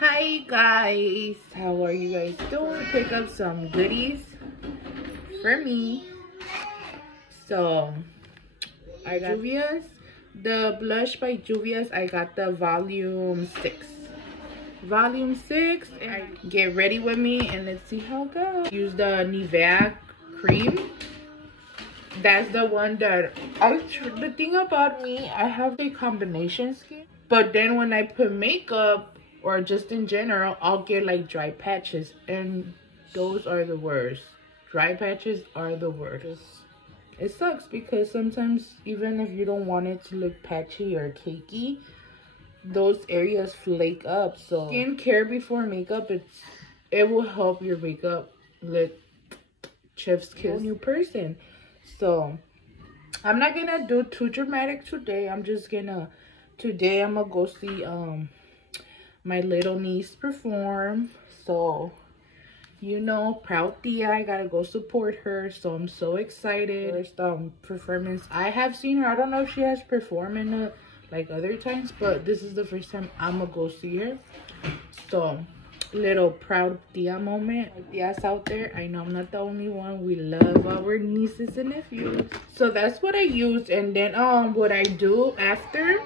Hi guys, how are you guys doing? Pick up some goodies for me. So I got Juvia's, the blush by Juvia's. I got the volume 6, and I get ready with me and let's see how it goes. Use the Nivea cream. That's the one that the thing about me, I have a combination skin, but then when I put makeup or just in general, I'll get like dry patches, and those are the worst. Dry patches are the worst. It sucks because sometimes even if you don't want it to look patchy or cakey, those areas flake up. So skincare before makeup, it will help your makeup look chef's kiss, new person. So I'm not gonna do too dramatic today. Today I'm gonna go see my little niece perform. So you know, proud tia, I gotta go support her. So I'm so excited. First performance I have seen her. I don't know if she has performed in like other times, but this is the first time I'm gonna go see her. So little proud tia moment. Tia's out there, I know I'm not the only one. We love our nieces and nephews. So that's what I use. And then what I do after,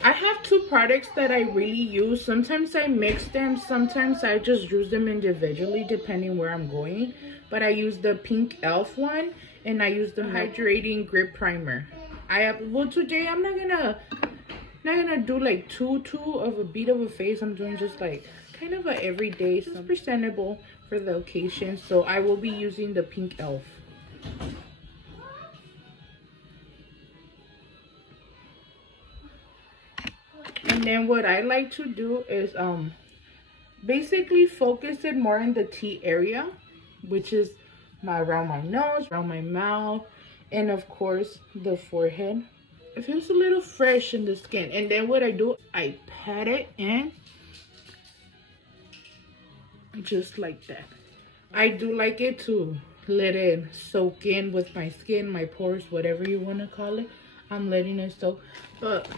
I have two products that I really use. Sometimes I mix them, sometimes I just use them individually depending where I'm going. But I use the pink elf one, and I use the hydrating grip primer. Today I'm not gonna do like too of a beat of a face. I'm doing just like kind of a everyday, just presentable for the occasion. So I will be using the pink elf. And then what I like to do is basically focus it more in the T area, which is around my nose, around my mouth, and of course the forehead. It feels a little fresh in the skin. And then what I do, I pat it in just like that. I do like it to let it soak in with my skin, my pores, whatever you want to call it. I'm letting it soak, but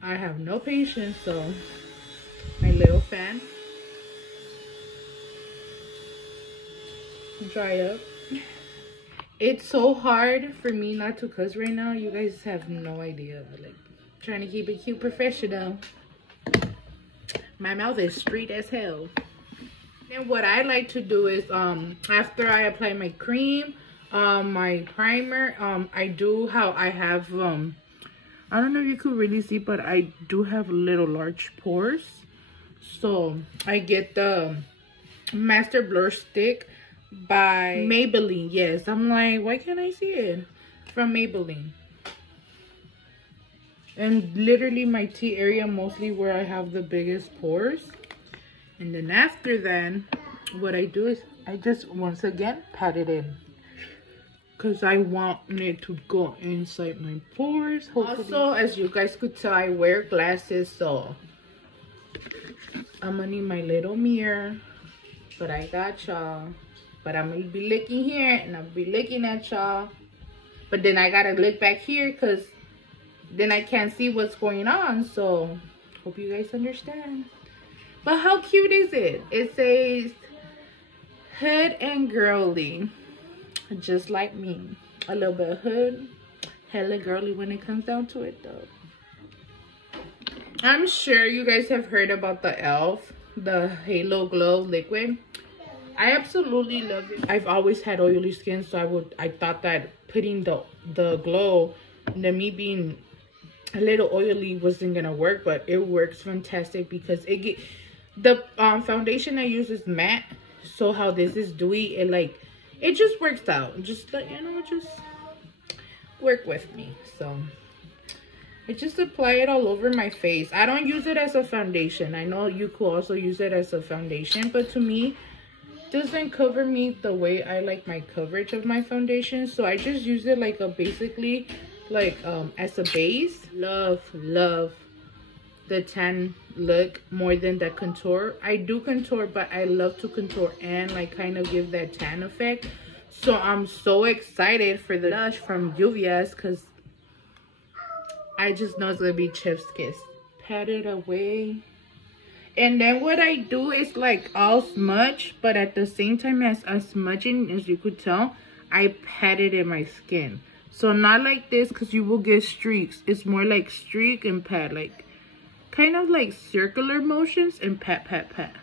I have no patience, so my little fan, dry up. It's so hard for me not to cuss right now. You guys have no idea. Like, trying to keep it cute professional. My mouth is straight as hell. And what I like to do is after I apply my cream, my primer, I do how I have I don't know if you could really see, but I do have little large pores. So I get the Master Blur Stick by Maybelline. Yes, I'm like, why can't I see it? From Maybelline. And literally my T area, mostly where I have the biggest pores. And then after then, what I do is I just once again pat it in, because I want it to go inside my pores. Hopefully. Also, as you guys could tell, I wear glasses, so I'm gonna need my little mirror. But I got y'all. But I'm gonna be looking here and I'll be looking at y'all. But then I gotta look back here because then I can't see what's going on. So hope you guys understand. But how cute is it? It says hood and girly. Just like me. A little bit of hood, hella girly when it comes down to it though. I'm sure you guys have heard about the elf, the Halo Glow liquid. I absolutely love it. I've always had oily skin, so I thought that putting the glow, me being a little oily wasn't gonna work, but it works fantastic because the foundation I use is matte, so how this is dewy, it just works out. Just just work with me. So I just apply it all over my face. I don't use it as a foundation. I know you could also use it as a foundation, but to me, it doesn't cover me the way I like my coverage of my foundation. So I just use it like basically as a base. Love the tan look more than the contour. I do contour, but I love to contour and kind of give that tan effect. So I'm so excited for the blush from Juvia's because I just know it's gonna be chef's kiss. pat it away. And then what I do is like I'll smudge, but at the same time as I'm smudging, as you could tell, I pat it in my skin. So not like this, because you will get streaks. It's more like streak and pat, like kind of like circular motions and pat, pat, pat.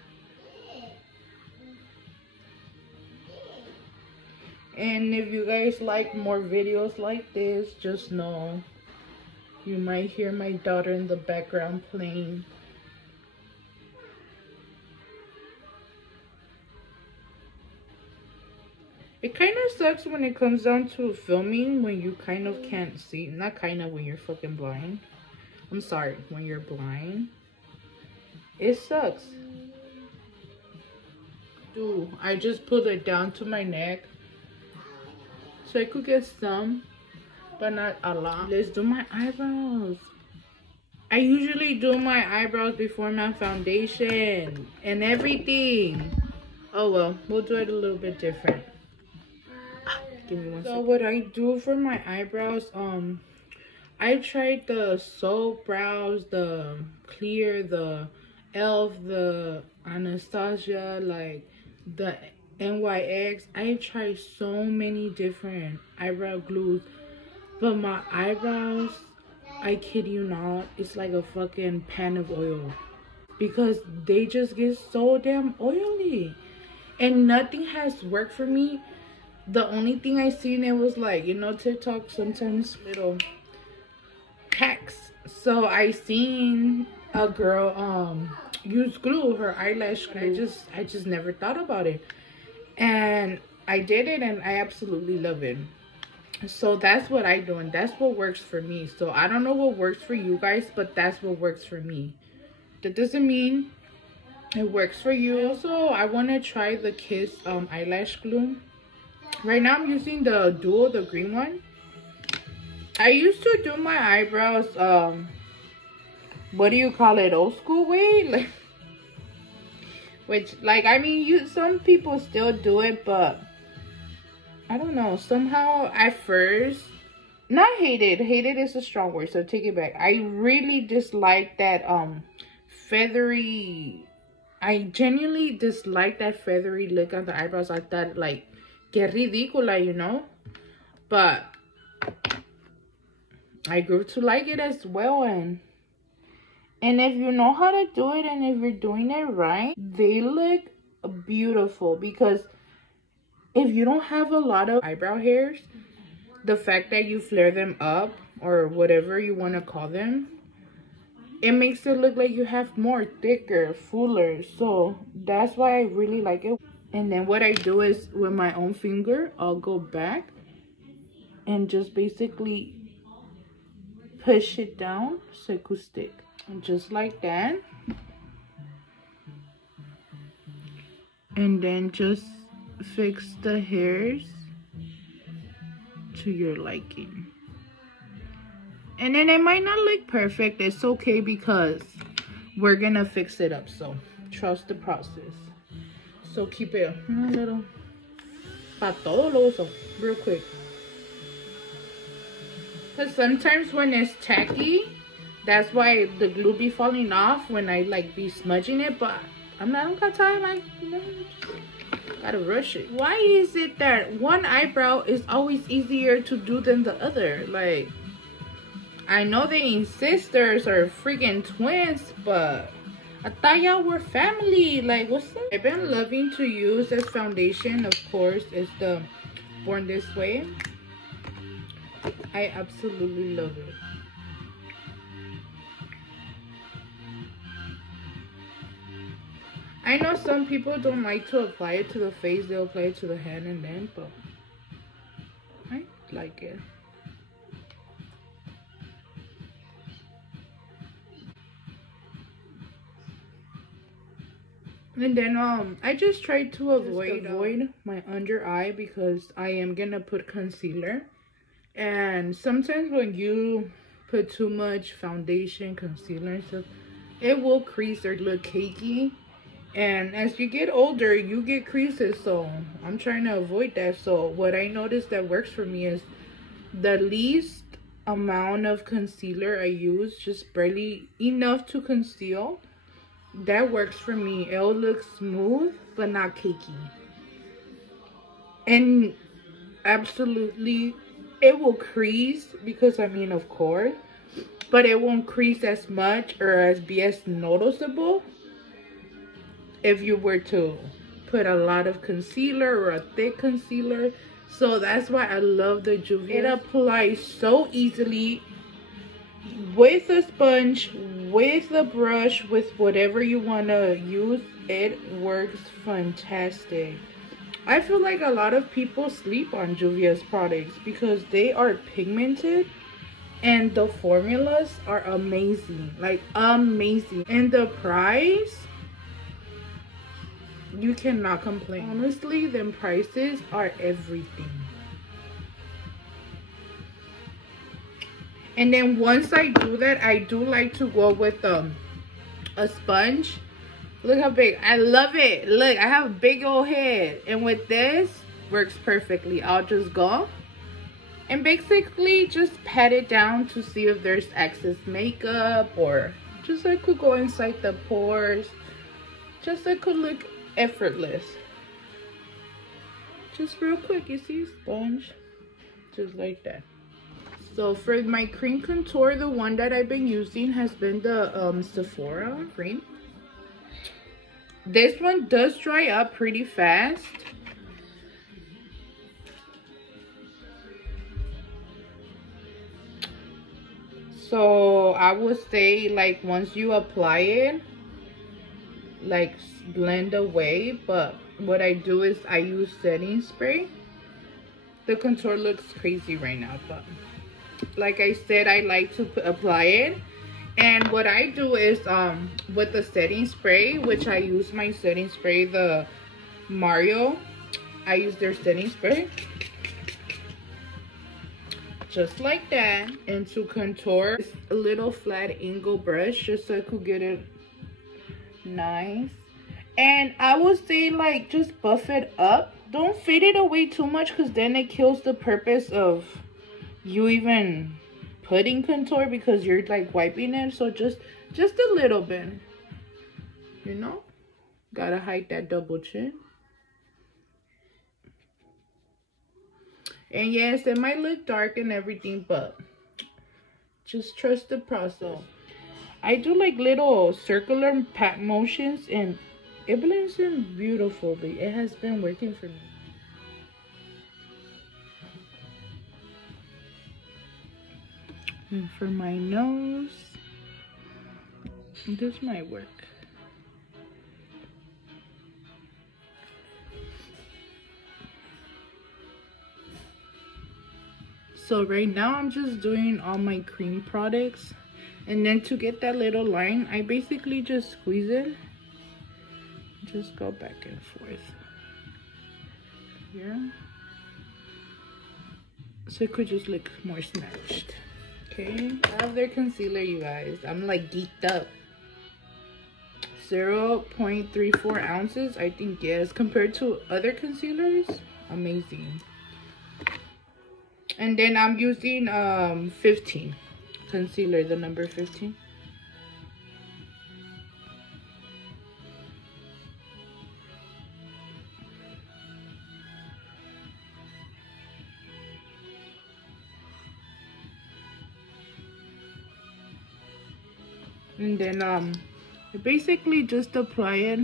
And if you guys like more videos like this, just know you might hear my daughter in the background playing. It kind of sucks when it comes down to filming when you kind of can't see. Not kind of, when you're fucking blind. I'm sorry, when you're blind. It sucks. Dude, I just pulled it down to my neck so I could get some, but not a lot. Let's do my eyebrows. I usually do my eyebrows before my foundation and everything. Oh well, we'll do it a little bit different. Give me one second. So what I do for my eyebrows, I tried the Soap Brows, the Clear, the Elf, the Anastasia, like the NYX. I tried so many different eyebrow glues, but my eyebrows, I kid you not, it's like a fucking pan of oil, because they just get so damn oily and nothing has worked for me. The only thing I seen, it was like, you know, TikTok sometimes little hacks. So I seen a girl use glue, her eyelash glue. I just never thought about it, and I did it and I absolutely love it. So that's what I do, and that's what works for me. So I don't know what works for you guys, but that's what works for me. That doesn't mean it works for you. Also, I want to try the Kiss eyelash glue. Right now I'm using the Duo, the green one. I used to do my eyebrows, what do you call it, old school way? Like, which, like, I mean, some people still do it, but I don't know, somehow at first, not hated is a strong word, so take it back. I really dislike that feathery, I genuinely dislike that feathery look on the eyebrows. I thought, like, que ridícula, you know, but I grew to like it as well. And if you know how to do it, and if you're doing it right, they look beautiful. Because if you don't have a lot of eyebrow hairs, the fact that you flare them up, or whatever you want to call them, it makes it look like you have more, thicker, fuller. So that's why I really like it. And then what I do is, with my own finger, I'll go back and just basically push it down so it could stick. And just like that. And then just fix the hairs to your liking. And then it might not look perfect. It's okay, because we're gonna fix it up. So trust the process. So keep it a little, pa todo lo uso, real quick. Because sometimes when it's tacky, that's why the glue be falling off when I like be smudging it. But I don't got time, like, you know, gotta rush it. Why is it that one eyebrow is always easier to do than the other? Like, I know they ain't sisters or freaking twins, but I thought y'all were family. Like, what's up? I've been loving to use as foundation, of course, is the Born This Way. I absolutely love it. I know some people don't like to apply it to the face. They'll apply it to the hand and then, but I like it. And then I just try to avoid my under eye, because I am gonna put concealer. And sometimes when you put too much foundation, concealer and stuff, it will crease or look cakey. And as you get older, you get creases, so I'm trying to avoid that. So what I noticed that works for me is the least amount of concealer I use, just barely enough to conceal, that works for me. It'll look smooth but not cakey. And absolutely, it will crease because, I mean, of course, but it won't crease as much or be as noticeable if you were to put a lot of concealer or a thick concealer. So that's why I love the Juvia. It applies so easily with a sponge, with a brush, with whatever you want to use. It works fantastic. I feel like a lot of people sleep on Juvia's products because they are pigmented and the formulas are amazing, like amazing. And the price, you cannot complain. Honestly, them prices are everything. And then once I do that, I do like to go with a sponge. Look how big. I love it. Look, I have a big old head. And with this, works perfectly. I'll just go and basically just pat it down to see if there's excess makeup, or just so it could go inside the pores. Just so it could look effortless. Just real quick, you see, sponge. Just like that. So for my cream contour, the one that I've been using has been the Sephora cream. This one does dry up pretty fast. So I would say, like, once you apply it, like, blend away. But what I do is I use setting spray. The contour looks crazy right now, but like I said, I like to apply it. And what I do is with the setting spray, which I use my setting spray, the Mario, I use their setting spray just like that. And to contour, a little flat angle brush just so I could get it nice. And I would say, like, just buff it up. Don't fade it away too much, because then it kills the purpose of you even putting contour, because you're like wiping it. So just a little bit, you know. Gotta hide that double chin. And yes, it might look dark and everything, but just trust the process. I do like little circular pat motions, and it blends in beautifully. It has been working for me. And for my nose, this might work. So right now I'm just doing all my cream products, and then to get that little line, I basically just squeeze it, just go back and forth here, so it could just look more snatched. Okay, I have their concealer, you guys. I'm like geeked up. 0.34 ounces, I think. Yes, compared to other concealers, amazing. And then I'm using 15 concealer, the number 15. And then I basically just apply it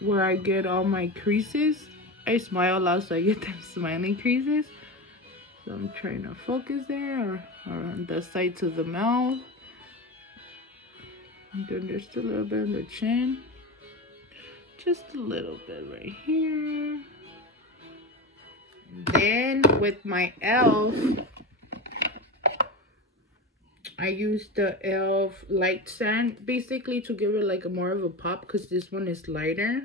where I get all my creases. I smile a lot, so I get them smiling creases. So I'm trying to focus there, or on the sides of the mouth. And then just a little bit on the chin. Just a little bit right here. Then with my e.l.f., I use the e.l.f. light sand basically to give it like a more of a pop, because this one is lighter.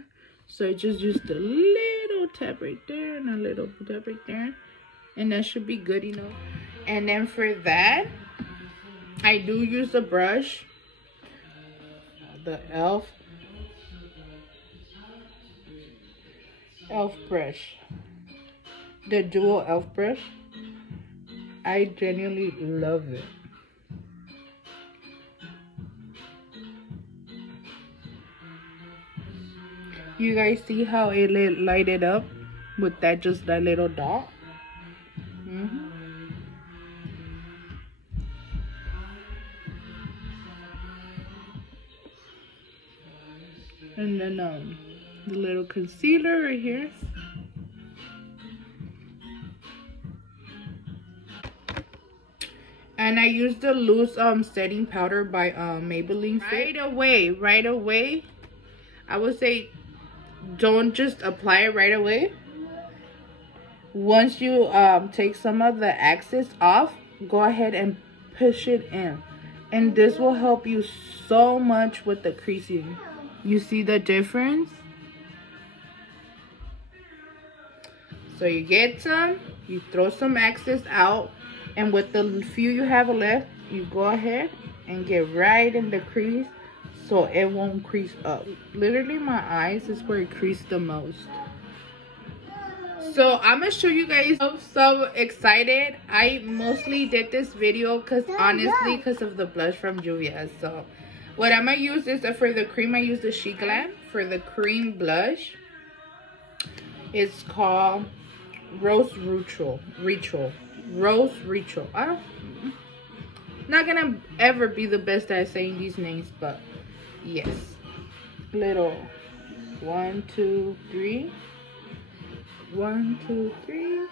So I just used a little tap right there and a little tap right there, and that should be good enough. And then for that, I do use a brush, the e.l.f. brush, the dual e.l.f. brush. I genuinely love it. You guys see how it lighted up with that, just that little dot? And then the little concealer right here. And I used the loose setting powder by Maybelline. Right away. I would say don't just apply it right away. Once you take some of the excess off, go ahead and push it in. And this will help you so much with the creasing. You see the difference? So you get some, you throw some excess out, and with the few you have left, you go ahead and get right in the crease so it won't crease up. Literally my eyes is where it creased the most. So I'm gonna show you guys. I'm so excited. I mostly did this video because of the blush from Julia. So what I'm gonna use is for the cream, I use the SheGlam for the cream blush. It's called Rose Ritual. I'm not gonna ever be the best at saying these names, but yes. Little 1, 2, 3. 1, 2, 3.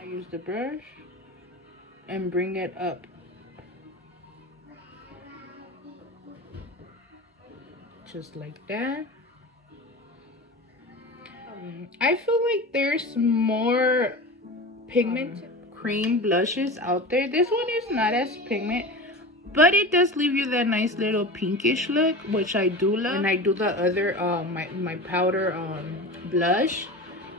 I use the brush and bring it up. Just like that. I feel like there's more pigment cream blushes out there. This one is not as pigment, but it does leave you that nice little pinkish look, which I do love. And I do the other my powder blush,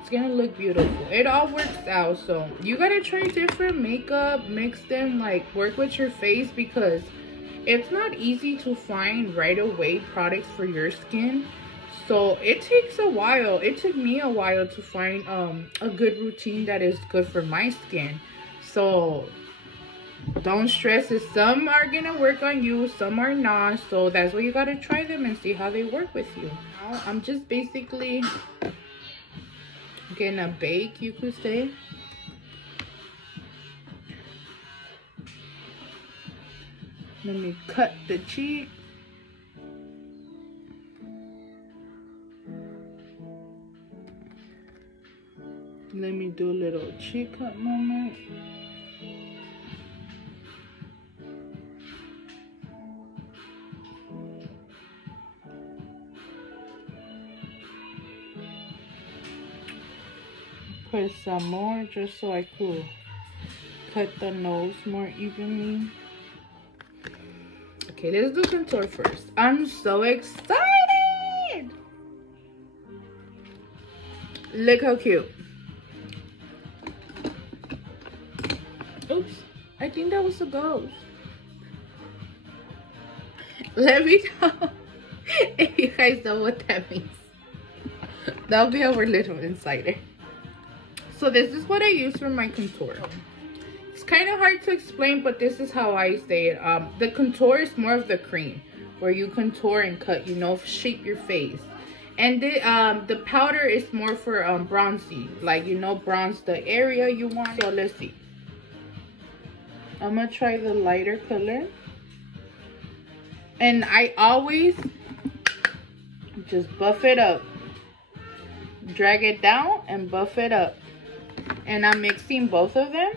it's gonna look beautiful. It all works out. So you gotta try different makeup, mix them, like work with your face, because it's not easy to find right away products for your skin. So it takes a while. It took me a while to find a good routine that is good for my skin. So don't stress it. Some are gonna work on you, some are not. So that's why you gotta try them and see how they work with you. Now I'm just basically gonna bake, you could say. Let me cut the cheek. Let me do a little cheek cut moment. Put some more just so I could cut the nose more evenly. Okay, let's do contour first. I'm so excited! Look how cute. Oops, I think that was a ghost. Let me know if you guys know what that means. That'll be our little insider. So this is what I use for my contour. It's kind of hard to explain, but this is how I say it. The contour is more of the cream, where you contour and cut, you know, shape your face. And the powder is more for bronzing, like, you know, bronze the area you want. So let's see. I'm gonna try the lighter color. And I always just buff it up. Drag it down and buff it up. And I'm mixing both of them.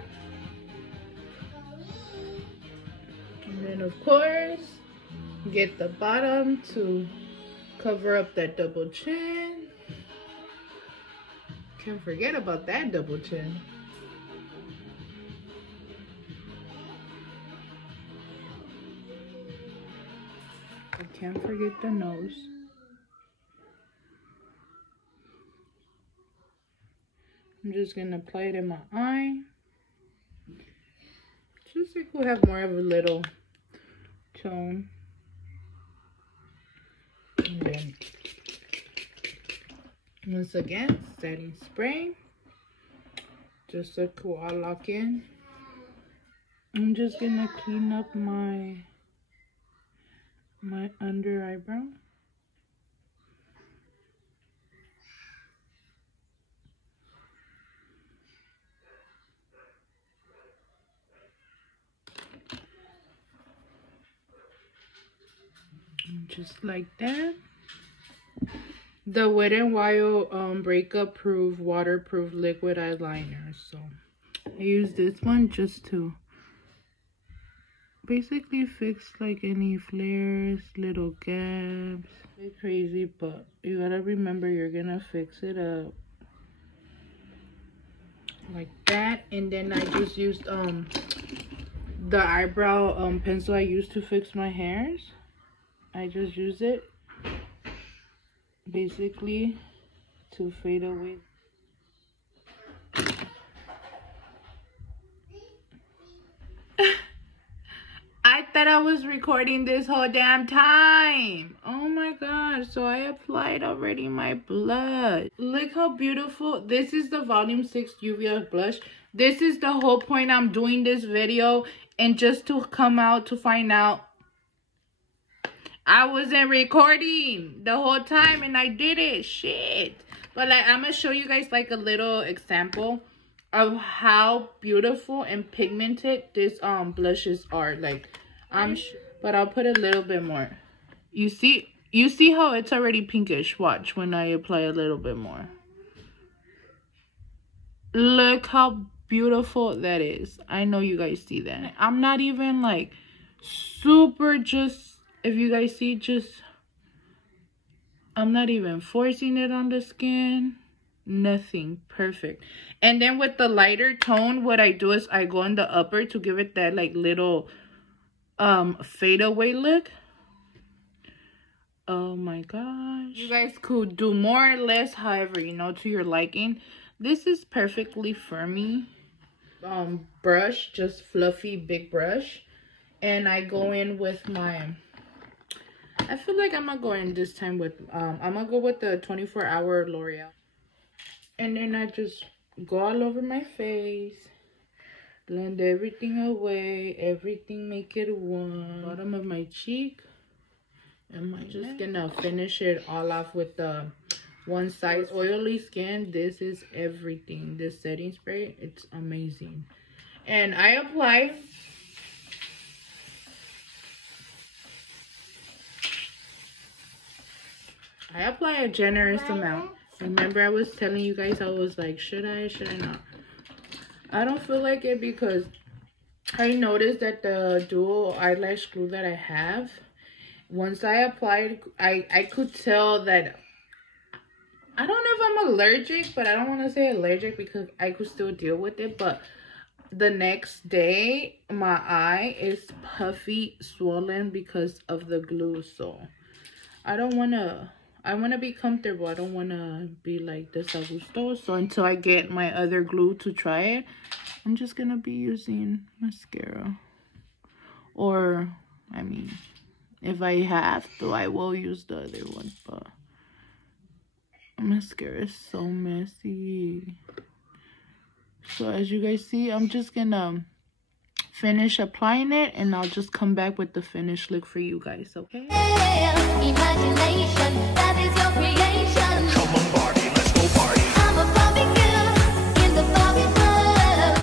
And then of course, get the bottom to cover up that double chin. Can't forget about that double chin. I can't forget the nose. I'm just gonna apply it in my eye. Just so it could have more of a little tone. And then once again, setting spray Just a koala lock-in. I'm just gonna clean up my under eyebrow. Just like that. The Wet n Wild breakup proof waterproof liquid eyeliner. So I use this one just to basically fix like any flares, little gaps. It's crazy, but you gotta remember you're gonna fix it up like that. And then I just used the eyebrow pencil I used to fix my hairs. I just use it basically to fade away. I thought I was recording this whole damn time. Oh my gosh. So I applied already my blush. Look how beautiful. This is the volume 6 UV blush. This is the whole point I'm doing this video, and just to come out to find out I wasn't recording the whole time and I did it. Shit. But like, I'm gonna show you guys like a little example of how beautiful and pigmented this blushes are. Like, but I'll put a little bit more. You see how it's already pinkish. Watch when I apply a little bit more. Look how beautiful that is. I know you guys see that. I'm not even like super, just, if you guys see, just, I'm not even forcing it on the skin. Nothing. Perfect. And then with the lighter tone, what I do is I go in the upper to give it that like little fade away look. Oh my gosh. You guys could do more or less, however, you know, to your liking. This is perfectly for me. Brush, just fluffy big brush. And I go in with my, I feel like I'm gonna go in this time with I'm gonna go with the 24-hour L'Oreal. And then I just go all over my face, blend everything away, everything, make it one. Bottom of my cheek, and I'm just gonna finish it all off with the Onesize oily skin. This is everything. This setting spray, it's amazing. And I apply a generous amount. Remember, I was telling you guys, I was like, should I not? I don't feel like it, because I noticed that the dual eyelash glue that I have, once I applied, I could tell that, I don't know if I'm allergic, but I don't want to say allergic because I could still deal with it. But the next day, my eye is puffy, swollen because of the glue. So I want to be comfortable. I don't want to be like desagusto. So until I get my other glue to try it, I'm just going to be using mascara. Or, I mean, if I have to, I will use the other one. But mascara is so messy. So as you guys see, I'm just going to finish applying it, and I'll just come back with the finished look for you guys, okay? Imagination, that is your creation.